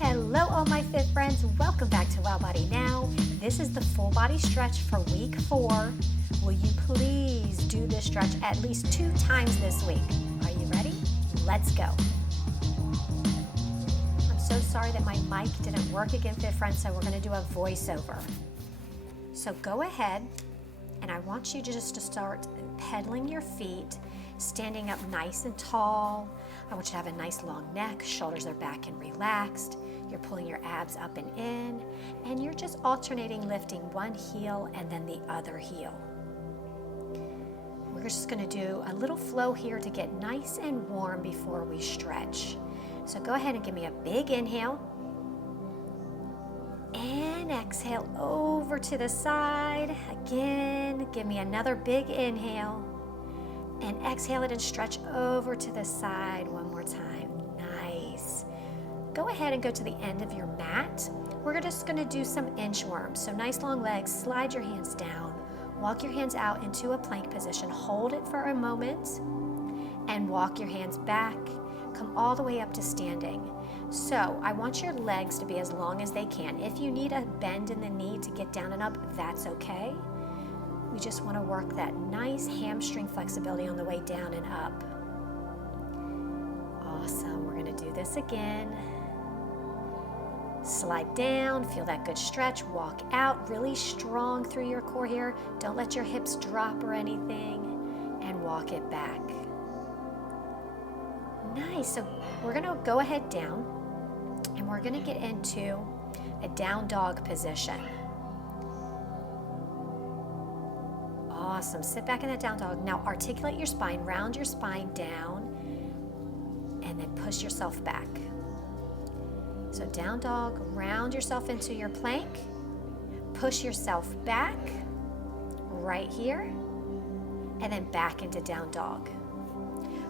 Hello, all my fit friends. Welcome back to Wow Body Now. This is the full body stretch for week 4. Will you please do this stretch at least 2 times this week? Are you ready? Let's go. I'm so sorry that my mic didn't work again, fit friends, so we're going to do a voiceover. So go ahead, and I want you just to start pedaling your feet, standing up nice and tall. I want you to have a nice long neck, shoulders are back and relaxed. You're pulling your abs up and in, and you're just alternating lifting one heel and then the other heel. We're just going to do a little flow here to get nice and warm before we stretch. So go ahead and give me a big inhale. And exhale over to the side. Again, give me another big inhale. And exhale it and stretch over to the side one more time. Nice. Go ahead and go to the end of your mat. We're just going to do some inchworms. So nice long legs, slide your hands down. Walk your hands out into a plank position. Hold it for a moment and walk your hands back. Come all the way up to standing. So I want your legs to be as long as they can. If you need a bend in the knee to get down and up, that's okay. We just want to work that nice hamstring flexibility on the way down and up. Awesome. We're going to do this again. Slide down, feel that good stretch, walk out really strong through your core here. Don't let your hips drop or anything, and walk it back. Nice. So we're going to go ahead down, and we're going to get into a down dog position. Awesome. Sit back in that down dog. Now articulate your spine, round your spine down, and then push yourself back. So down dog, round yourself into your plank, push yourself back right here, and then back into down dog.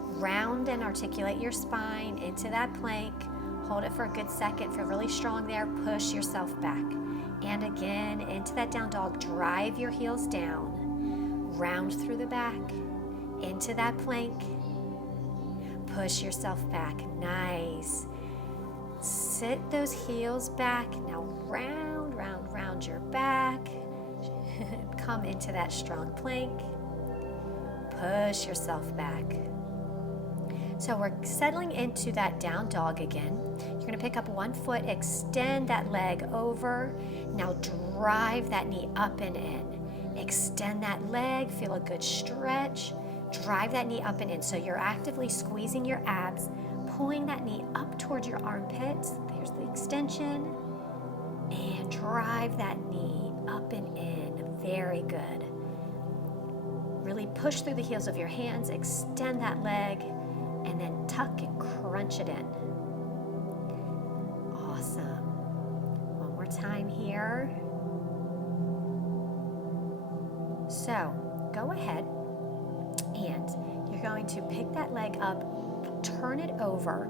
Round and articulate your spine into that plank. Hold it for a good second. Feel really strong there. Push yourself back. And again, into that down dog. Drive your heels down. Round through the back. Into that plank. Push yourself back. Nice. Sit those heels back. Now round your back. Come into that strong plank. Push yourself back. So we're settling into that down dog again. You're going to pick up one foot, extend that leg over. Now drive that knee up and in. Extend that leg, feel a good stretch. Drive that knee up and in. So you're actively squeezing your abs, pulling that knee up towards your armpits. There's the extension. And drive that knee up and in. Very good. Really push through the heels of your hands, extend that leg, and then tuck and crunch it in. Awesome. One more time here. So go ahead and you're going to pick that leg up, turn it over.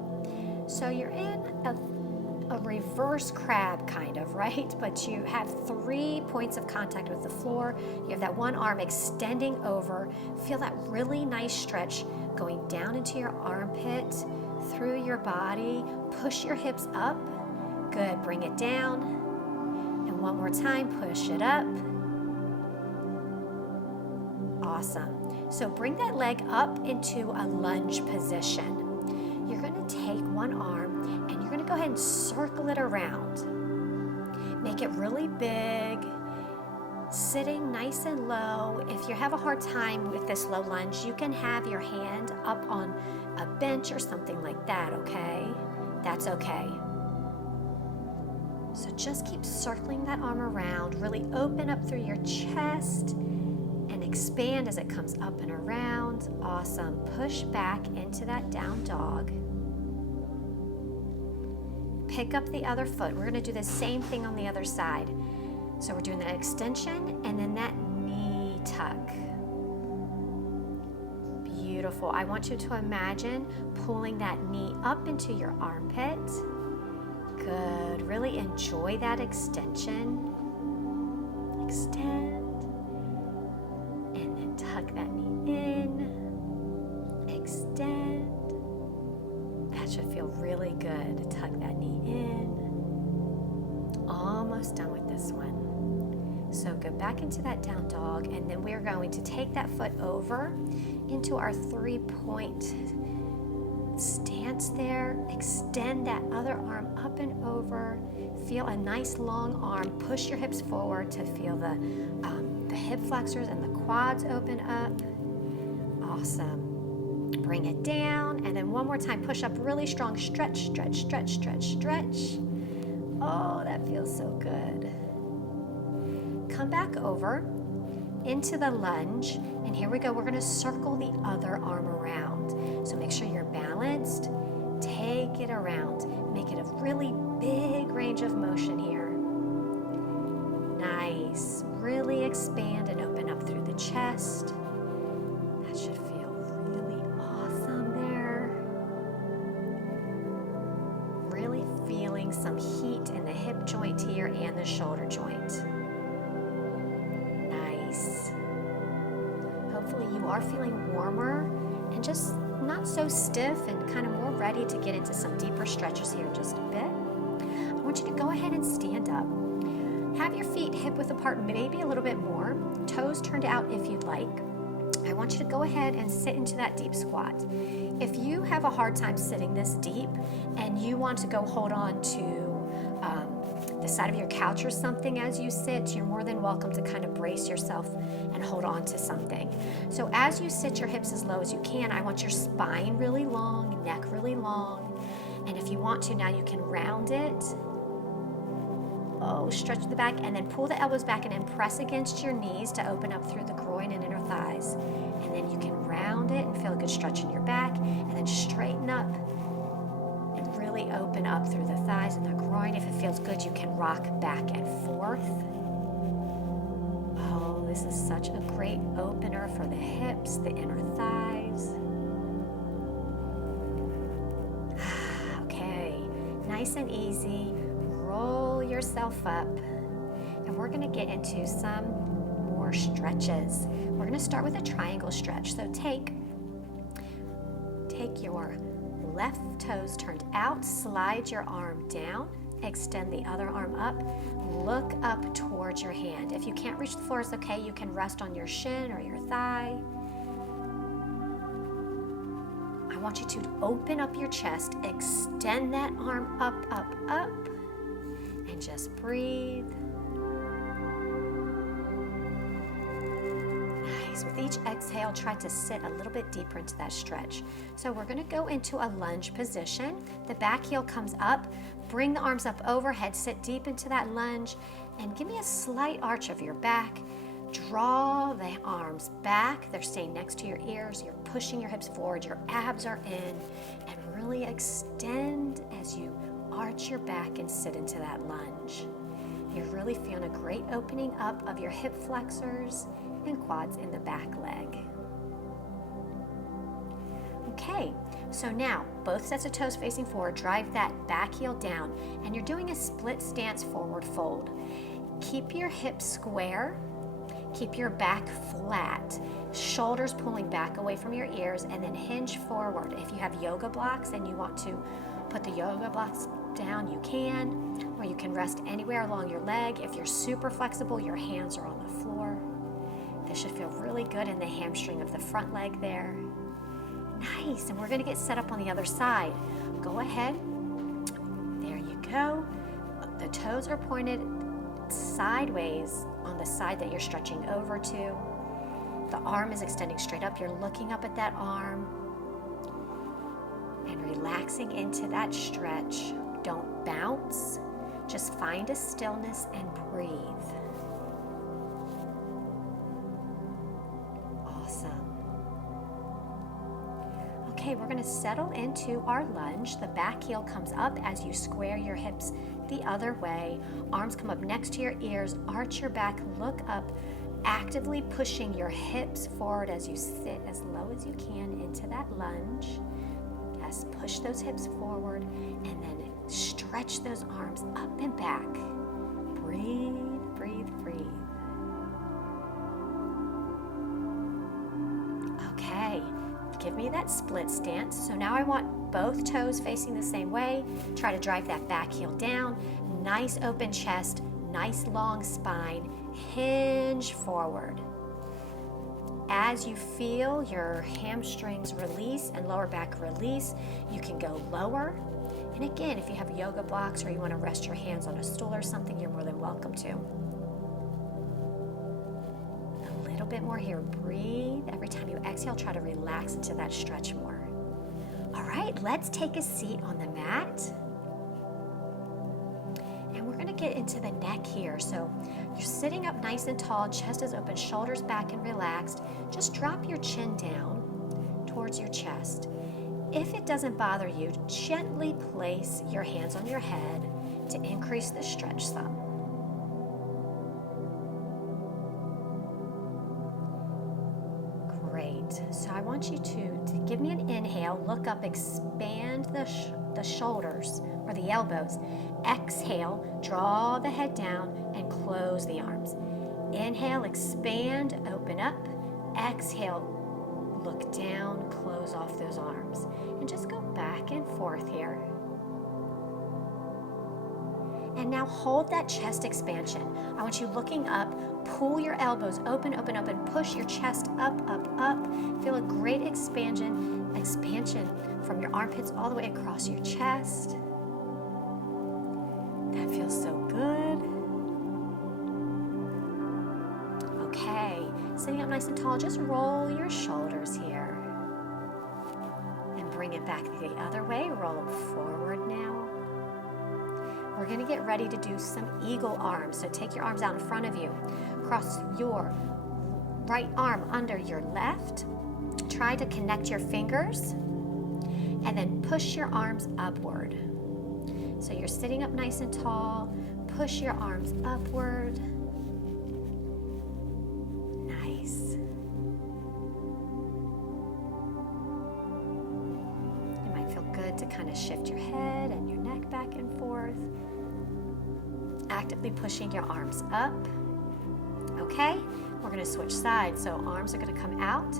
So you're in a reverse crab kind of, right? But you have 3 points of contact with the floor. You have that one arm extending over. Feel that really nice stretch going down into your armpit, through your body. Push your hips up. Good. Bring it down. And one more time, push it up. Awesome. So bring that leg up into a lunge position. You're going to take one arm and you're going to go ahead and circle it around. Make it really big. Sitting nice and low. If you have a hard time with this low lunge, you can have your hand up on a bench or something like that, okay? That's okay. So just keep circling that arm around. Really open up through your chest and expand as it comes up and around. Awesome. Push back into that down dog. Pick up the other foot. We're going to do the same thing on the other side. So we're doing that extension and then that knee tuck. Beautiful. I want you to imagine pulling that knee up into your armpit. Good. Really enjoy that extension. Extend. And then tuck that knee in. Extend. That should feel really good. Tuck that knee in. almost done with this one. So go back into that down dog, and then we're going to take that foot over into our 3-point stance there. Extend that other arm up and over. Feel a nice long arm. Push your hips forward to feel the hip flexors and the quads open up. Awesome. Bring it down, and then one more time, push up really strong. Stretch, stretch, stretch, stretch, stretch. Oh, that feels so good. Come back over into the lunge, and here we go. We're gonna circle the other arm around. So make sure you're balanced. Take it around. Make it a really big range of motion here. Nice. Really expand and open up through the chest. That should feel really awesome there. Really feeling some heat in the hip joint here and the shoulder joint. Nice. Hopefully you are feeling warmer and just not so stiff and kind of more ready to get into some deeper stretches here in just a bit. I want you to go ahead and stand up. Have your feet hip width apart, maybe a little bit more. Toes turned out if you'd like. I want you to go ahead and sit into that deep squat. If you have a hard time sitting this deep and you want to go hold on to the side of your couch or something as you sit, you're more than welcome to kind of brace yourself and hold on to something. So as you sit your hips as low as you can, I want your spine really long, neck really long. And if you want to, now you can round it. Oh, stretch the back, and then pull the elbows back and then press against your knees to open up through the groin and inner thighs. And then you can round it and feel a good stretch in your back, and then straighten up and really open up through the thighs and the groin. If it feels good, you can rock back and forth. Oh, this is such a great opener for the hips, the inner thighs. Okay, nice and easy. Roll yourself up, and we're going to get into some more stretches. We're going to start with a triangle stretch. So take your left toes turned out, slide your arm down, extend the other arm up, look up towards your hand. If you can't reach the floor, it's okay. You can rest on your shin or your thigh. I want you to open up your chest, extend that arm up, up, up, and just breathe. Nice. With each exhale, try to sit a little bit deeper into that stretch. So we're going to go into a lunge position. The back heel comes up. Bring the arms up overhead. Sit deep into that lunge, and give me a slight arch of your back. Draw the arms back. They're staying next to your ears. You're pushing your hips forward. Your abs are in, and really extend as you arch your back and sit into that lunge. You're really feeling a great opening up of your hip flexors and quads in the back leg. Okay, so now both sets of toes facing forward, drive that back heel down, and you're doing a split stance forward fold. Keep your hips square, keep your back flat, shoulders pulling back away from your ears, and then hinge forward. If you have yoga blocks and you want to put the yoga blocks down, you can, or you can rest anywhere along your leg. If you're super flexible, your hands are on the floor. This should feel really good in the hamstring of the front leg there. Nice, and we're going to get set up on the other side. Go ahead. There you go. The toes are pointed sideways on the side that you're stretching over to. The arm is extending straight up. You're looking up at that arm and relaxing into that stretch. Don't bounce. Just find a stillness and breathe. Awesome. Okay, we're going to settle into our lunge. The back heel comes up as you square your hips the other way. Arms come up next to your ears. Arch your back, look up, actively pushing your hips forward as you sit as low as you can into that lunge. Yes, push those hips forward, and then stretch those arms up and back. Breathe, breathe, breathe. Okay, give me that split stance. So now I want both toes facing the same way. Try to drive that back heel down. Nice open chest, nice long spine, hinge forward. As you feel your hamstrings release and lower back release, you can go lower. And again, if you have yoga blocks or you want to rest your hands on a stool or something, you're more than welcome to. A little bit more here. Breathe. Every time you exhale, try to relax into that stretch more. All right, let's take a seat on the mat. And we're going to get into the neck here. So you're sitting up nice and tall, chest is open, shoulders back and relaxed. Just drop your chin down towards your chest. If it doesn't bother you, gently place your hands on your head to increase the stretch some. Great. So I want you to give me an inhale, look up, expand the shoulders or the elbows. Exhale, draw the head down and close the arms. Inhale, expand, open up. Exhale, look down, close off those arms. And just go back and forth here. And now hold that chest expansion. I want you looking up, pull your elbows open, open, open, push your chest up, up, up. Feel a great expansion from your armpits all the way across your chest. That feels so good. Okay, sitting up nice and tall, just roll your shoulders here. And bring it back the other way, roll them forward now. We're gonna get ready to do some eagle arms. So take your arms out in front of you. Cross your right arm under your left. Try to connect your fingers. And then push your arms upward. So you're sitting up nice and tall. Push your arms upward. Nice. It might feel good to kind of shift your head and your neck back and forth. Actively pushing your arms up. Okay, we're going to switch sides. So arms are going to come out.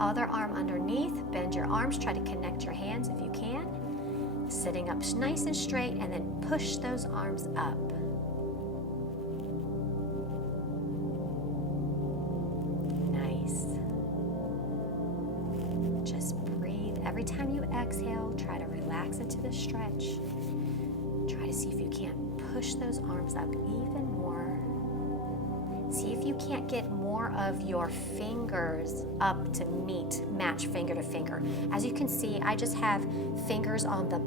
Other arm underneath. Bend your arms. Try to connect your hands if you can. Sitting up nice and straight, and then push those arms up. Nice. Just breathe. Every time you exhale, try to relax into the stretch. Try to see if you can't push those arms up even more. See if you can't get more of your fingers up to match finger to finger. As you can see, I just have fingers on the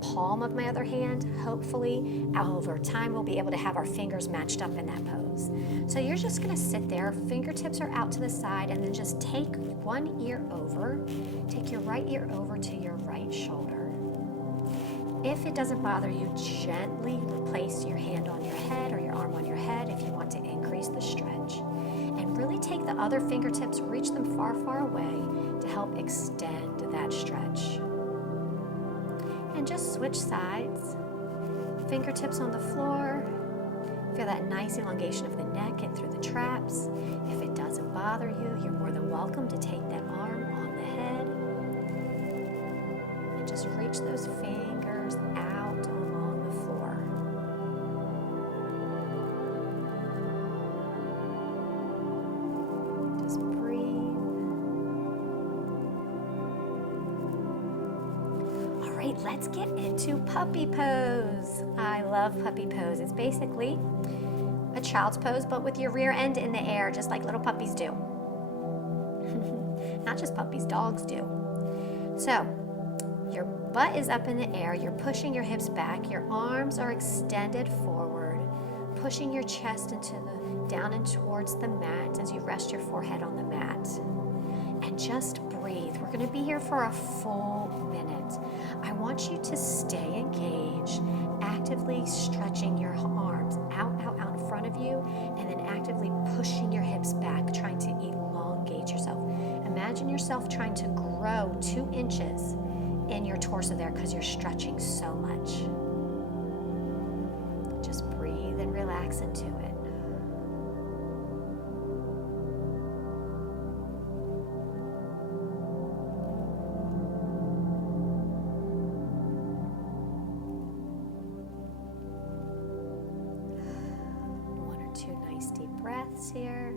palm of my other hand. Hopefully, over time, we'll be able to have our fingers matched up in that pose. So you're just gonna sit there, fingertips are out to the side, and then just take one ear over, take your right ear over to your right shoulder. If it doesn't bother you, gently place your hand on your head or your arm on your head if you want to increase the stretch. And really take the other fingertips, reach them far, far away to help extend that stretch. And just switch sides. Fingertips on the floor. Feel that nice elongation of the neck and through the traps. If it doesn't bother you, you're more than welcome to take that arm on the head. And just reach those fingers out along the floor. Just breathe. All right, let's get into puppy pose. I love puppy pose. It's basically a child's pose, but with your rear end in the air, just like little puppies do. Not just puppies, dogs do. So, your butt is up in the air, you're pushing your hips back, your arms are extended forward, pushing your chest down and towards the mat as you rest your forehead on the mat. And just breathe. We're going to be here for a full minute. I want you to stay engaged, actively stretching your arms out in front of you, and then actively pushing your hips back, trying to elongate yourself. Imagine yourself trying to grow 2 inches in your torso there because you're stretching so much. Just breathe and relax into it. nice deep breaths here.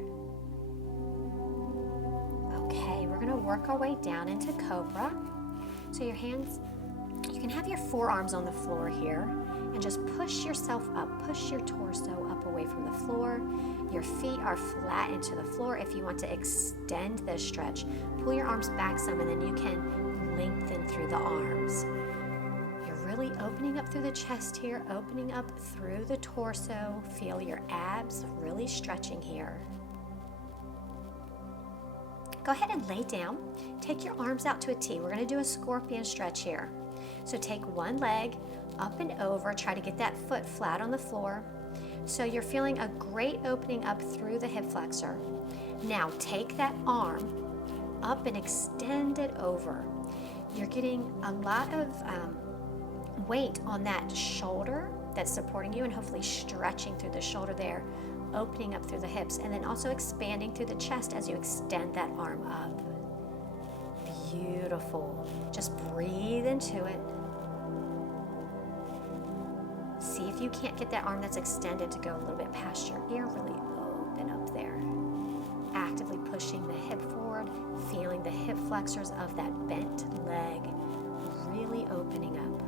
Okay, we're gonna work our way down into Cobra. So your hands, you can have your forearms on the floor here and just push yourself up, push your torso up away from the floor. Your feet are flat into the floor. If you want to extend this stretch, pull your arms back some and then you can lengthen through the arms. You're really opening up through the chest here, opening up through the torso. Feel your abs really stretching here. Go ahead and lay down. Take your arms out to a T. We're gonna do a scorpion stretch here. So take one leg up and over, try to get that foot flat on the floor. So you're feeling a great opening up through the hip flexor. Now take that arm up and extend it over. You're getting a lot of weight on that shoulder that's supporting you and hopefully stretching through the shoulder there, opening up through the hips, and then also expanding through the chest as you extend that arm up. Beautiful. Just breathe into it. See if you can't get that arm that's extended to go a little bit past your ear. Really open up there. Actively pushing the hip forward, feeling the hip flexors of that bent leg really opening up.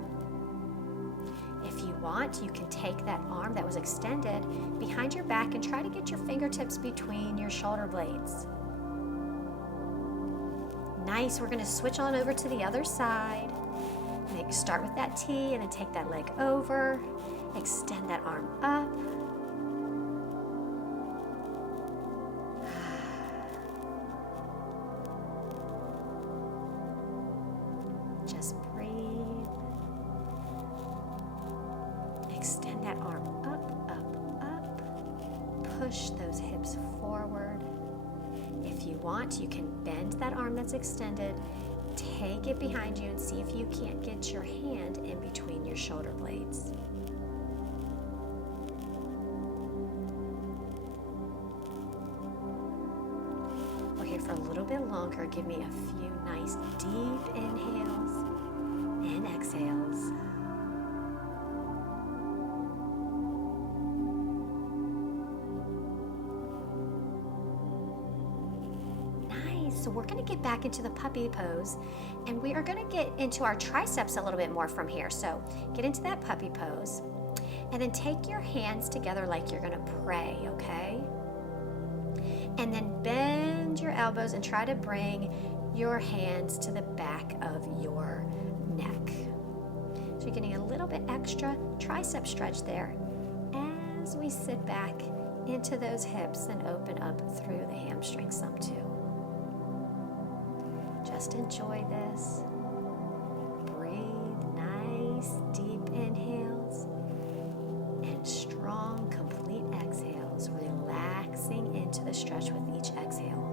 If you want, you can take that arm that was extended behind your back and try to get your fingertips between your shoulder blades. Nice. We're going to switch on over to the other side. Start with that T and then take that leg over. Extend that arm up. Just breathe. Extend that arm up, up, up. Push those hips forward. If you want, you can bend that arm that's extended. Take it behind you and see if you can't get your hand in between your shoulder blades. We're here for a little bit longer. Give me a few nice deep inhales and exhales. So we're going to get back into the puppy pose and we are going to get into our triceps a little bit more from here. So get into that puppy pose and then take your hands together like you're going to pray, okay? And then bend your elbows and try to bring your hands to the back of your neck. So you're getting a little bit extra tricep stretch there as we sit back into those hips and open up through the hamstrings some too. Just enjoy this. Breathe nice, deep inhales and strong, complete exhales, relaxing into the stretch with each exhale.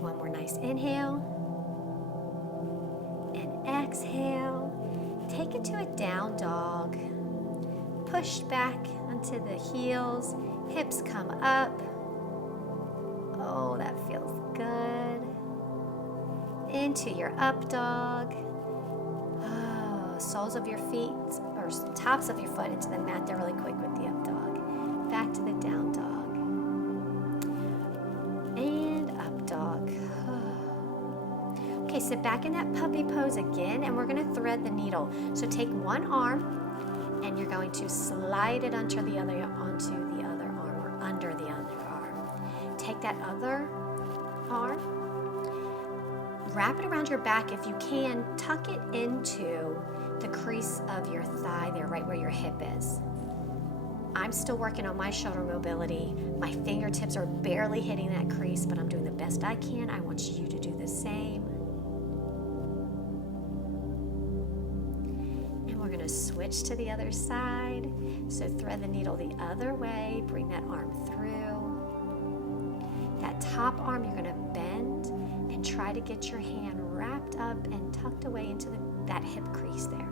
One more nice inhale and exhale. Take it to a down dog. Push back onto the heels. Hips come up. Oh, that feels good. Into your up dog. Oh, soles of your feet or tops of your foot into the mat there really quick with the up dog. Back to the down dog. And up dog. Okay, sit back in that puppy pose again, and we're going to thread the needle. So take one arm, and you're going to slide it onto the other arm or under the other arm. Take that other arm, wrap it around your back if you can, tuck it into the crease of your thigh there, right where your hip is. I'm still working on my shoulder mobility. My fingertips are barely hitting that crease, but I'm doing the best I can. I want you to do the same. Switch to the other side. So thread the needle the other way, bring that arm through. That top arm you're going to bend and try to get your hand wrapped up and tucked away into that hip crease there.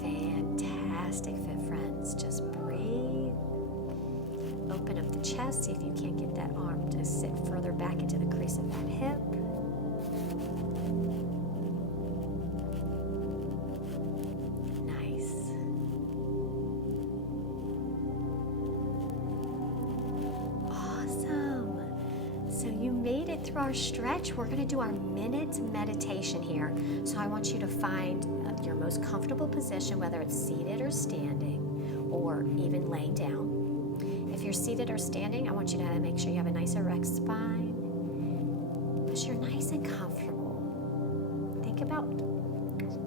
Fantastic. Fantastic, Fit Friends. Just breathe. Open up the chest. See if you can't get that arm to sit further back into the crease of that hip. Nice. Awesome. So you made it through our stretch. We're going to do our minute meditation here. So I want you to find your most comfortable position, whether it's seated or standing, or even laying down. If you're seated or standing, I want you to make sure you have a nice erect spine, because you're nice and comfortable. Think about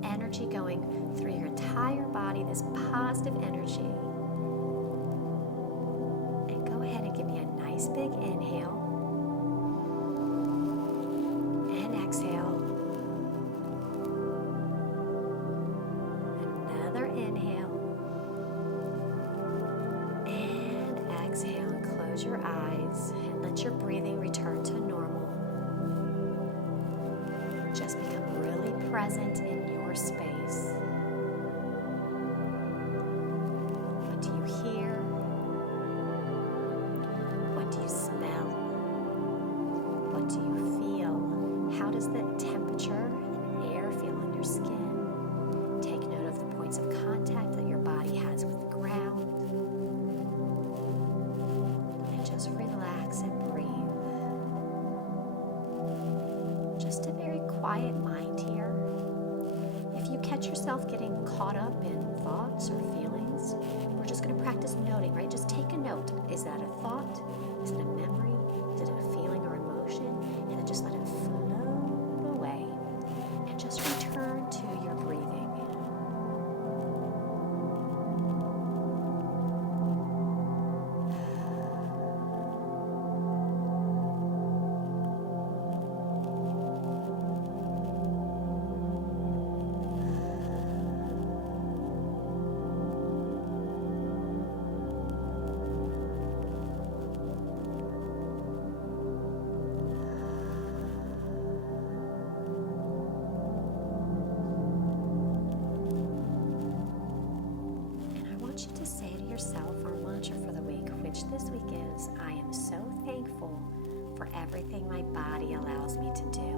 energy going through your entire body, this positive energy. And go ahead and give me a nice big inhale. And exhale. Another inhale. And exhale. And close your eyes and let your breathing return to normal. Just become really present in your space. What do you hear? What do you smell? What do you feel? How does the temperature and air feel on your skin? Take note of the points of contact that your body has with the ground. And just relax and breathe. Just a very quiet mind here. If you catch yourself getting caught up in thoughts or feelings, we're just going to practice noting, right? Just take a note. Is that a thought? Is it a memory? Is it a feeling or emotion? And then just let it float away. And just return to your breathing. Yourself our mantra for the week, which this week is, I am so thankful for everything my body allows me to do.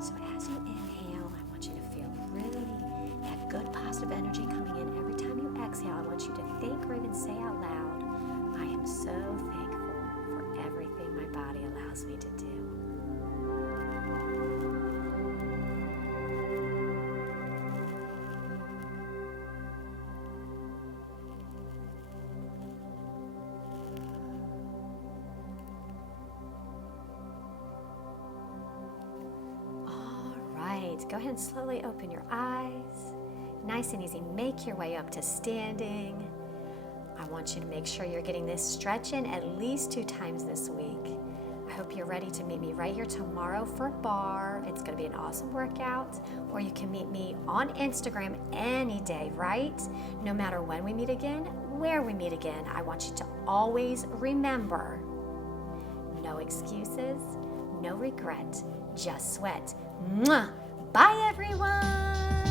So as you inhale, I want you to feel really that good positive energy coming in. Every time you exhale, I want you to think or even say out loud, I am so thankful for everything my body allows me to do. Go ahead and slowly open your eyes. Nice and easy. Make your way up to standing. I want you to make sure you're getting this stretch in at least 2 times this week. I hope you're ready to meet me right here tomorrow for bar. It's going to be an awesome workout. Or you can meet me on Instagram any day, right? No matter when we meet again, where we meet again, I want you to always remember, no excuses, no regret, just sweat. Mwah! Bye, everyone.